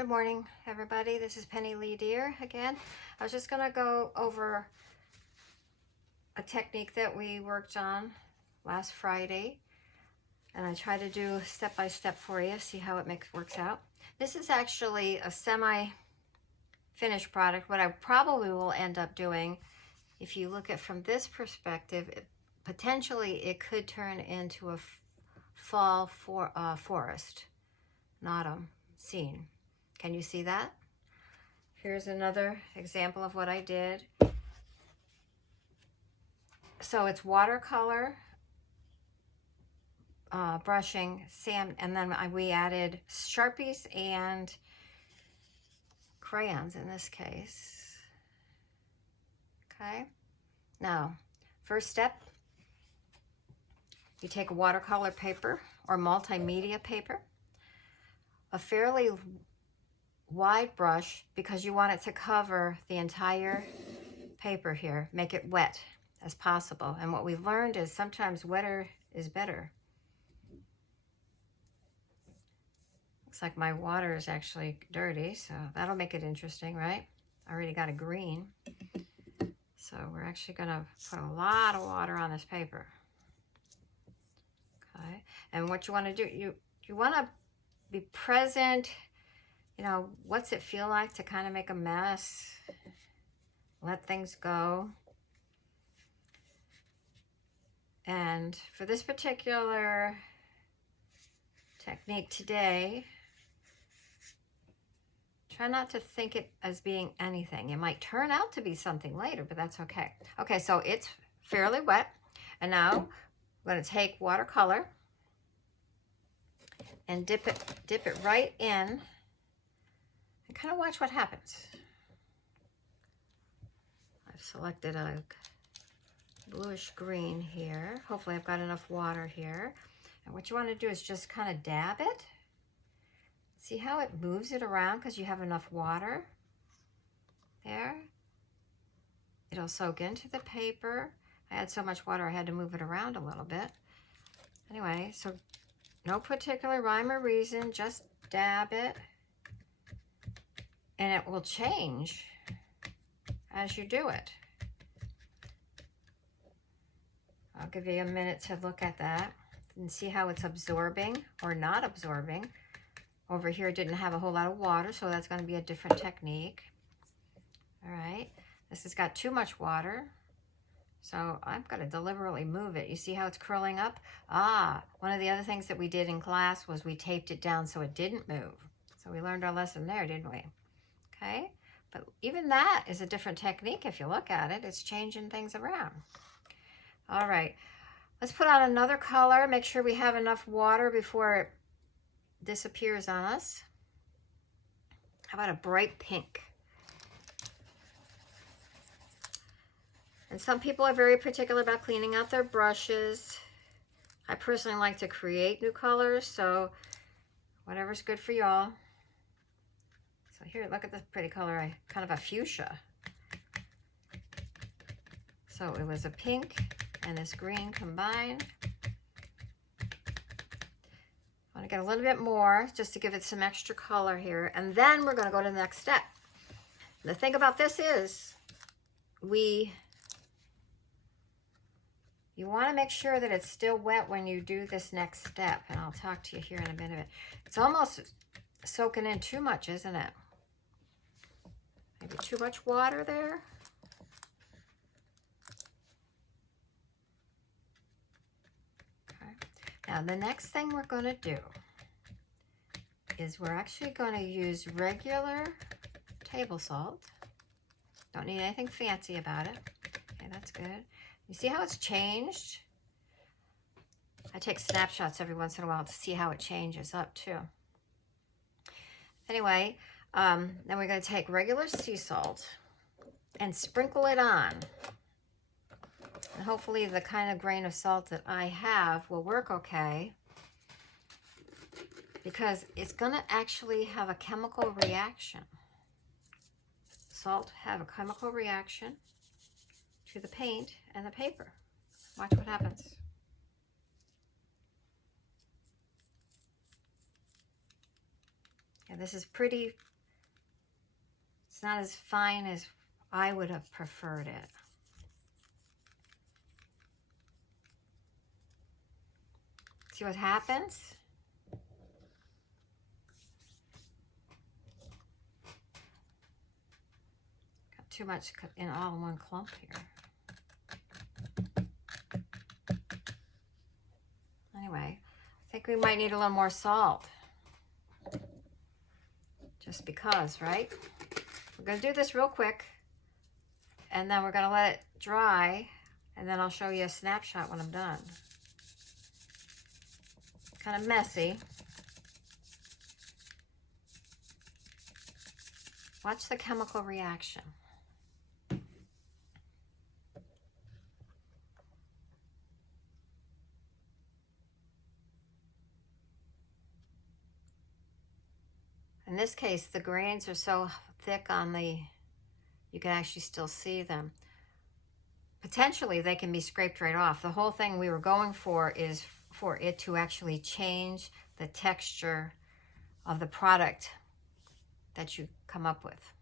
Good morning, everybody. This is Penny Lee Deer again. I was just going to go over a technique that we worked on last Friday, and I try to do step-by-step for you, see how it works out. This is actually a semi-finished product. What I probably will end up doing, if you look at it from this perspective, potentially it could turn into a fall forest, an autumn scene. Can you see that? Here's another example of what I did. So it's watercolor, brushing, sand, and then we added Sharpies and crayons in this case. Okay. Now, first step, you take a watercolor paper or multimedia paper, a fairly wide brush because you want it to cover the entire paper here. Make it wet as possible. And what we've learned is sometimes wetter is better. Looks like my water is actually dirty, so that'll make it interesting, right? I already got a green. So we're actually gonna put a lot of water on this paper. Okay, and what you wanna do, you wanna be present. You know, what's it feel like to kind of make a mess? Let things go. And for this particular technique today, try not to think it as being anything. It might turn out to be something later, but that's okay. Okay, so it's fairly wet. And now I'm going to take watercolor and dip it right in. And kind of watch what happens. I've selected a bluish green here. Hopefully I've got enough water here. And what you want to do is just kind of dab it. See how it moves it around because you have enough water there. It'll soak into the paper. I had so much water I had to move it around a little bit. Anyway, so no particular rhyme or reason, just dab it. And it will change as you do it. I'll give you a minute to look at that and see how it's absorbing or not absorbing. Over here it didn't have a whole lot of water, so that's going to be a different technique. All right, this has got too much water, so I'm going to deliberately move it. You see how it's curling up? One of the other things that we did in class was we taped it down so it didn't move. So we learned our lesson there, didn't we? Okay, but even that is a different technique. If you look at it, it's changing things around. All right, let's put on another color. Make sure we have enough water before it disappears on us. How about a bright pink? And some people are very particular about cleaning out their brushes. I personally like to create new colors, so whatever's good for y'all. So here, look at this pretty color, kind of a fuchsia. So it was a pink and this green combined. I want to get a little bit more just to give it some extra color here. And then we're going to go to the next step. The thing about this is you want to make sure that it's still wet when you do this next step. And I'll talk to you here in a minute. It's almost soaking in too much, isn't it? Maybe too much water there. Okay. Now the next thing we're going to do is we're actually going to use regular table salt. Don't need anything fancy about it. Okay, that's good. You see how it's changed? I take snapshots every once in a while to see how it changes up too. Anyway, then we're going to take regular sea salt and sprinkle it on. And hopefully the kind of grain of salt that I have will work okay, because it's going to actually have a chemical reaction. Salt have a chemical reaction to the paint and the paper. Watch what happens. Yeah, this is pretty, it's not as fine as I would have preferred it. See what happens? Got too much in all in one clump here. Anyway, I think we might need a little more salt. Just because, right? We're going to do this real quick, and then we're going to let it dry, and then I'll show you a snapshot when I'm done. Kind of messy. Watch the chemical reaction. In this case, the grains are so thick on the, you can actually still see them. Potentially, they can be scraped right off. The whole thing we were going for is for it to actually change the texture of the product that you come up with.